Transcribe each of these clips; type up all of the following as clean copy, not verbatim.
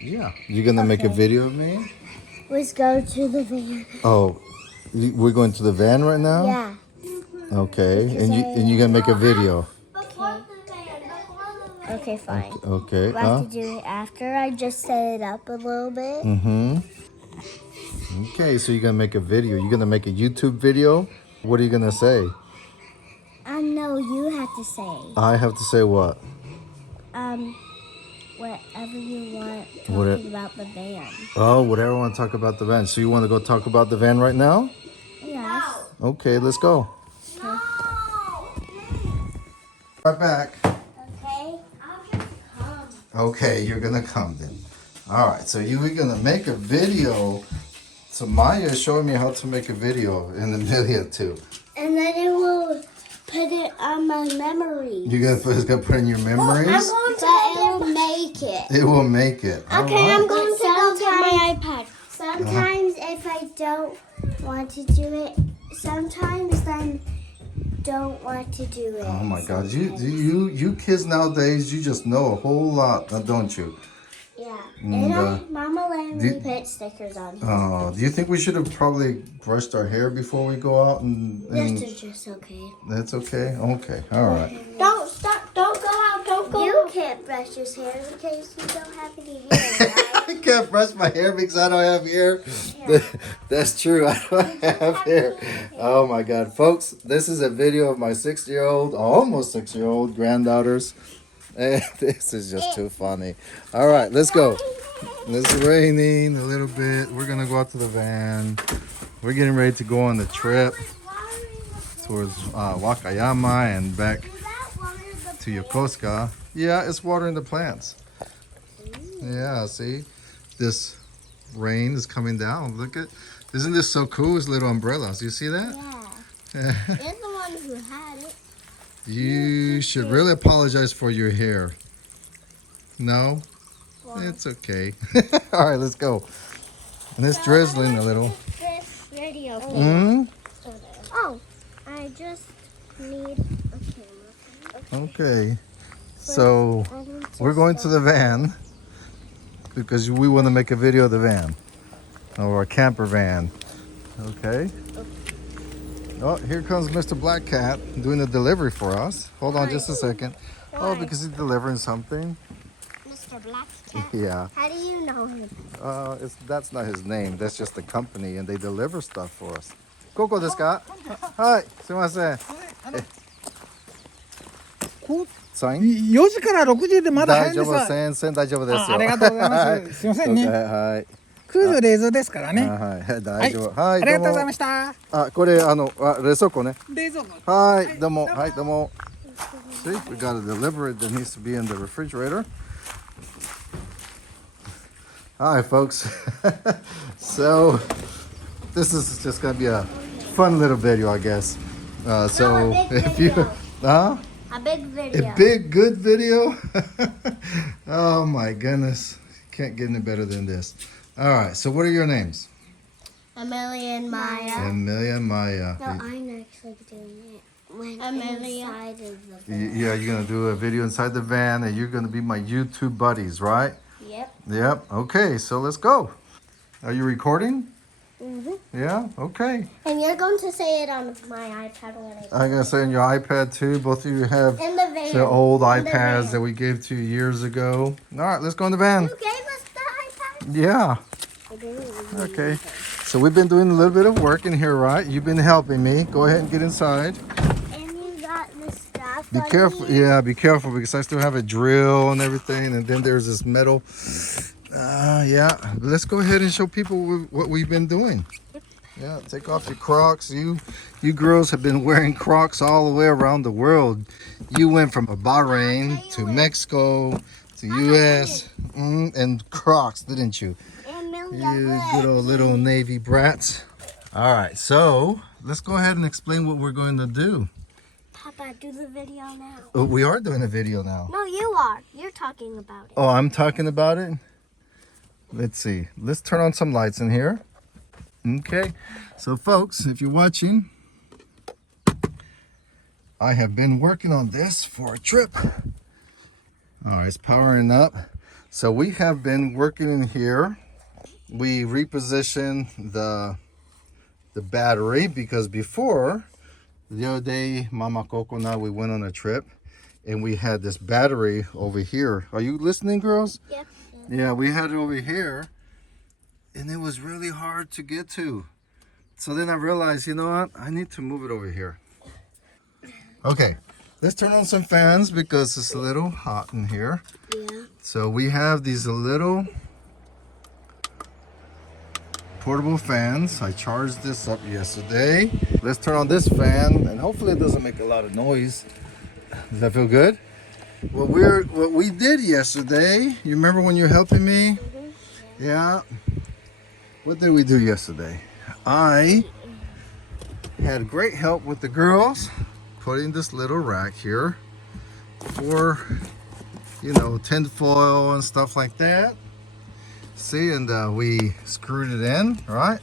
Yeah. You gonna make a video of me? Let's go to the van. Oh, we're going to the van right now? Yeah. Okay. Because And you gonna make a video? Okay. Okay, fine. Okay. We'll have to do it after I just set it up a little bit. Mm-hmm. Okay, so you're gonna make a video. You're gonna make a YouTube video? What are you gonna say? No, you have to say. I have to say what? Whatever you want talking about the van. Oh, whatever I want to talk about the van. So you want to go talk about the van right now? Yes. Okay, let's go. Okay. Right back. Okay. I'll just come. Okay, you're gonna come then. All right, so you were gonna make a video. So Maya is showing me how to make a video in the video too. And then it will put it on my memories. It's gonna put in your memories? I'm going to it will make it. It will make it. Okay, right. I'm going to go get my iPad. Sometimes if I don't want to do it, sometimes I don't want to do it. Oh my God, you kids nowadays, you just know a whole lot, don't you? Yeah, and Mama let me put stickers on. Oh, do you think we should have probably brushed our hair before we go out? This is just okay. That's okay? Okay, all right. Don't stop, don't go out, don't go. You can't brush your hair because you don't have any hair, right? I can't brush my hair because I don't have hair. Yeah. That's true, I don't have hair. Oh my God, folks, this is a video of my 6-year-old, almost 6-year-old granddaughters. And this is just too funny. All right, let's go. It's raining a little bit. We're gonna go out to the van. We're getting ready to go on the trip towards Wakayama and back to Yokosuka. Yeah, it's watering the plants. Yeah, see, this rain is coming down. Look at, isn't this so cool? It's little umbrellas. You see that? Yeah. You're the one who had it. You should really apologize for your hair. No? Wow. It's okay. All right, let's go. And it's drizzling a little. This video. Oh, I just need a camera. Okay. So we're going to the van because we want to make a video of the van, or a camper van. Okay. Oh, here comes Mr. Black Cat doing the delivery for us. Hold on just a second. Oh, because he's delivering something. Mr. Black Cat? Yeah. How do you know him? That's not his name. That's just the company, and they deliver stuff for us. Coco desu ka? Hi, sumimasen. 4時から6時でまだ早いんですわ。全然大丈夫ですよ。ありがとうございます。すいませんね。はい。空女冷蔵ですからね。はい、大丈夫。はい、ありがとうございました。あ、これ冷蔵庫ね。冷蔵庫。はい、どうも、はい、どうも。See, we got a delivery that needs to be in the refrigerator. Hi, folks. So, this is just gonna be a fun little video, I guess. So, if you, A big video. A big good video. Oh my goodness, can't get any better than this. All right, so what are your names? Amelia and Maya. Amelia and Maya. No, I'm actually doing it. Inside of the van. Yeah, you're gonna do a video inside the van, and you're gonna be my YouTube buddies, right? Yep. Yep. Okay, so let's go. Are you recording? Mhm. Yeah. Okay. And you're going to say it on my iPad when I'm gonna say on your iPad too. Both of you have in the van. the old In the iPads van. that we gave to you years ago. All right, let's go in the van. You gave us the iPad? Yeah. Okay. So we've been doing a little bit of work in here, right? You've been helping me. Go ahead and get inside. And you got the stuff. Be careful. Yeah, be careful because I still have a drill and everything. And then there's this metal. Yeah. Let's go ahead and show people what we've been doing. Yeah, take off your Crocs. You girls have been wearing Crocs all the way around the world. You went from Bahrain to Mexico to US and Crocs, didn't you? You good old little Navy brats. All right, so let's go ahead and explain what we're going to do. Papa, do the video now. Oh, we are doing a video now. No, you are. You're talking about it. Oh, I'm talking about it? Let's see. Let's turn on some lights in here. Okay, so folks, if you're watching, I have been working on this for a trip. All right, it's powering up. So we have been working in here. We repositioned the battery because before, the other day, Mama Coco and I, we went on a trip and we had this battery over here. Are you listening, girls? Yep. Yeah, we had it over here and it was really hard to get to. So then I realized, you know what? I need to move it over here. Okay, let's turn on some fans because it's a little hot in here. Yeah. So we have these little portable fans. I charged this up yesterday. Let's turn on this fan and hopefully it doesn't make a lot of noise. Does that feel good? What we did yesterday, you remember when you were helping me? Mm-hmm. Yeah. What did we do yesterday? I had great help with the girls putting this little rack here for, you know, tin foil and stuff like that. See, and we screwed it in, right?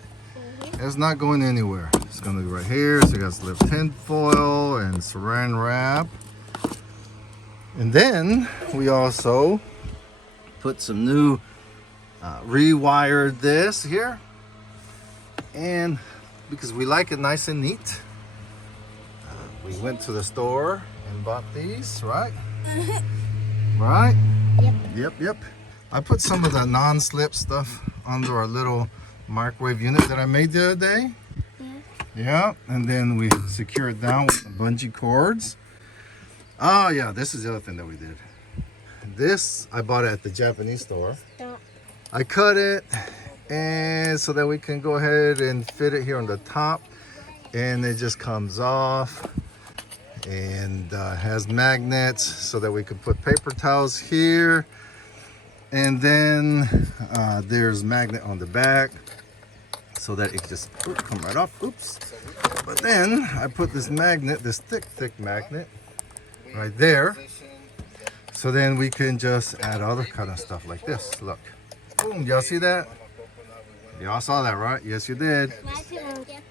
It's not going anywhere. It's going to be right here. So you got some tin foil and saran wrap. And then we also put some new, rewired this here. And because we like it nice and neat, we went to the store and bought these, right? Right? Yep. I put some of the non-slip stuff under our little microwave unit that I made the other day. Yeah, and then we secure it down with the bungee cords. Oh yeah, this is the other thing that we did. This, I bought it at the Japanese store. I cut it and so that we can go ahead and fit it here on the top. And it just comes off and has magnets so that we can put paper towels here. And then there's magnet on the back so that it just come right off. Oops. But then I put this magnet, this thick magnet right there. So then we can just add other kind of stuff like this. Look. Boom. Y'all see that? Y'all saw that, right? Yes, you did.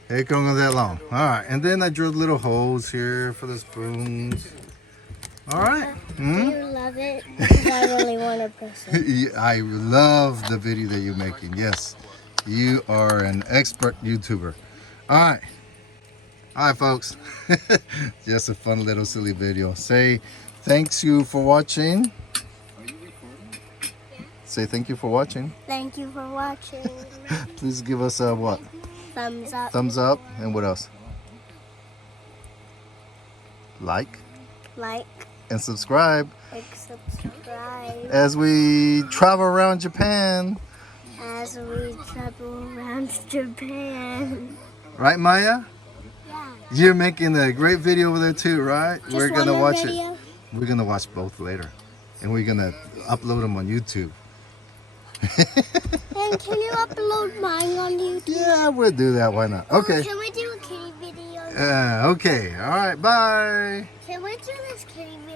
It can't go that long. All right. And then I drilled little holes here for the spoons. All right. Do you love it? Because I really want to press it. I love the video that you're making. Yes, you are an expert YouTuber. All right, folks. Just a fun little silly video. Say thanks you for watching. Say thank you for watching. Thank you for watching. Please give us a what? Thumbs up. Thumbs up. And what else? Like. And subscribe. As we travel around Japan. Right, Maya? Yeah. You're making a great video over there too, right? Just we're gonna one watch video? it. We're gonna watch both later, and we're gonna upload them on YouTube. And can you upload mine on YouTube? Yeah, we'll do that. Why not? Okay. Can we do a kitty video? Okay. All right. Bye. Can we do this kitty video?